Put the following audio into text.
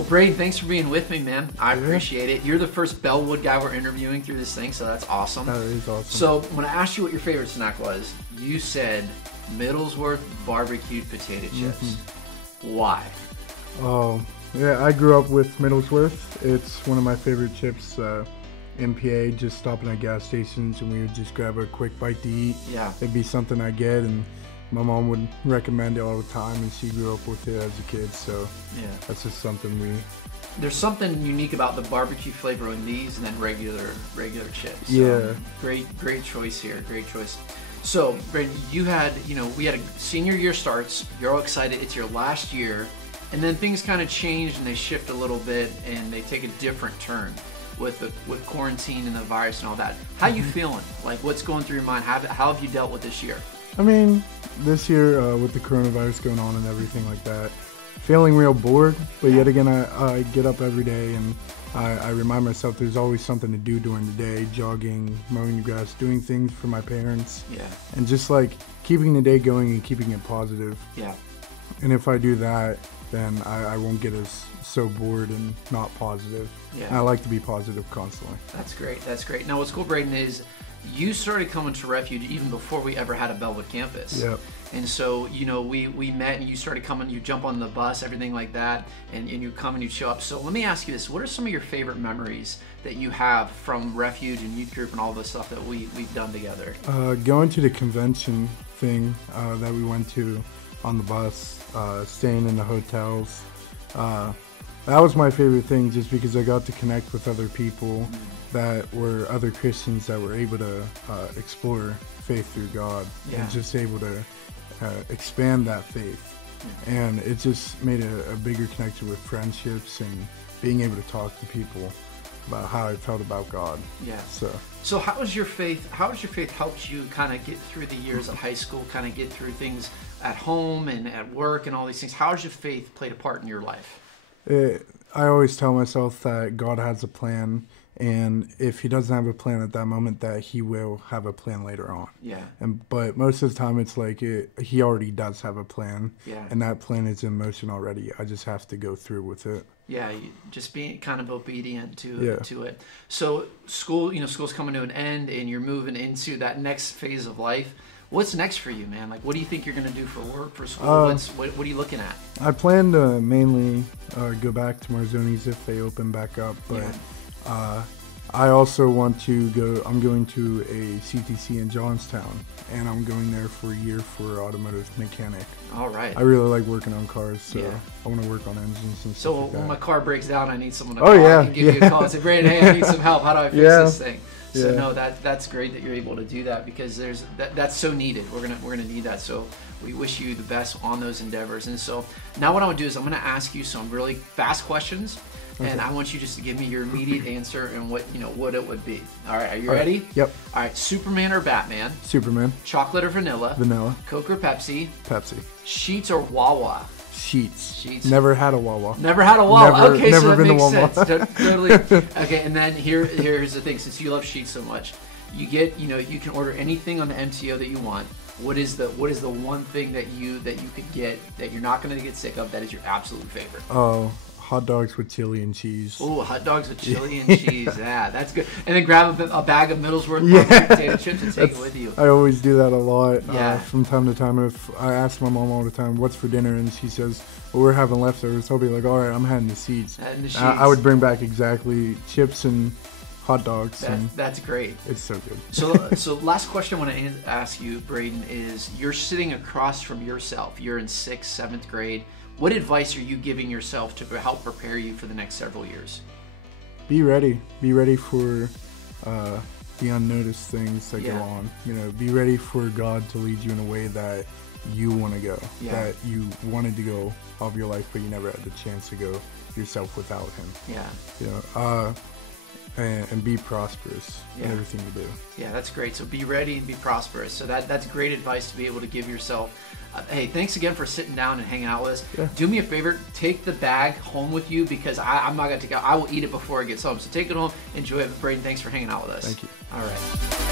Well, Brayden, thanks for being with me, man. I appreciate it. You're the first Bellwood guy we're interviewing through this thing, so that's awesome. That is awesome. So when I asked you what your favorite snack was, you said Middlesworth barbecued potato chips. Why? Oh, yeah, I grew up with Middlesworth. It's one of my favorite chips. MPA, just stopping at gas stations and we would just grab a quick bite to eat. Yeah. It'd be something I get, and my mom would recommend it all the time, and she grew up with it as a kid, so yeah, that's just something we... There's something unique about the barbecue flavor in these and then regular chips. So yeah. Great choice here. Great choice. So, Brayden, we had a senior year starts. You're all excited. It's your last year. And then things kind of change and they shift a little bit and they take a different turn with quarantine and the virus and all that. How you feeling? Like, what's going through your mind? How have you dealt with this year? I mean, this year with the coronavirus going on and everything like that, feeling real bored, but yet again, I get up every day and I remind myself there's always something to do during the day, jogging, mowing the grass, doing things for my parents. Yeah. And just like keeping the day going and keeping it positive. Yeah. And if I do that, then I won't get as so bored and not positive. Yeah. And I like to be positive constantly. That's great. That's great. Now what's cool, Brayden, is you started coming to Refuge even before we ever had a Bellwood campus. Yep. And so, we met and you started coming, you jump on the bus, everything like that, and you come and you show up. So let me ask you this. What are some of your favorite memories that you have from Refuge and youth group and all the stuff that we've done together? Going to the convention thing that we went to on the bus, staying in the hotels. That was my favorite thing just because I got to connect with other people that were other Christians that were able to explore faith through God and just able to expand that faith. And it just made a bigger connection with friendships and being able to talk to people about how I felt about God. Yeah. So how has your faith helped you kind of get through the years of high school, kind of get through things at home and at work and all these things? How has your faith played a part in your life? I always tell myself that God has a plan, and if he doesn't have a plan at that moment, that he will have a plan later on. Yeah. But most of the time it's like he already does have a plan. Yeah. And that plan is in motion already. I just have to go through with it. Yeah, just being kind of obedient to it. So school's coming to an end and you're moving into that next phase of life. What's next for you, man? Like, what do you think you're going to do for work, for school? What are you looking at? I plan to mainly go back to Marzoni's if they open back up, but I also want to go. I'm going to a CTC in Johnstown, and I'm going there for a year for automotive mechanic. All right. I really like working on cars, so I want to work on engines and stuff. So like when that. My car breaks down, I need someone to call. I can give you a call and say, Brayden, hey, I need some help. How do I fix this thing? So no, that's great that you're able to do that because that's so needed. We're gonna need that. So we wish you the best on those endeavors. And so now what I want to do is I'm gonna ask you some really fast questions, and I want you just to give me your immediate answer and what it would be. All right, are you ready? Yep. All right, Superman or Batman? Superman. Chocolate or vanilla? Vanilla. Coke or Pepsi? Pepsi. Sheets or Wawa? Sheets. Never had a Wawa. Never had a Wawa. Okay, never so that been makes to sense. Totally. Okay, and then here's the thing. Since you love Sheets so much, you can order anything on the MTO that you want. What is the one thing that you could get that you're not going to get sick of that is your absolute favorite? Oh, hot dogs with chili and cheese. Oh, hot dogs with chili and cheese. Yeah, that's good. And then grab a bag of Middlesworth barbecue potato chips and take it with you. I always do that a lot. From time to time, if I ask my mom all the time, "What's for dinner?" and she says, "Well, we're having leftovers," I'll be like, "All right, I'm having the Sheets." I would bring back exactly chips and hot dogs. That's great. It's so good. So last question I want to ask you, Brayden, is you're sitting across from yourself. You're in 6th, 7th grade. What advice are you giving yourself to help prepare you for the next several years? Be ready. Be ready for the unnoticed things that go on. Be ready for God to lead you in a way that you want to go, that you wanted to go all of your life, but you never had the chance to go yourself without Him. Yeah. And be prosperous in everything you do. Yeah, that's great. So be ready and be prosperous. So that's great advice to be able to give yourself. Hey, thanks again for sitting down and hanging out with us. Yeah. Do me a favor, take the bag home with you because I'm not going to take it out. I will eat it before it gets home. So take it home, enjoy it. Brayden, thanks for hanging out with us. Thank you. All right.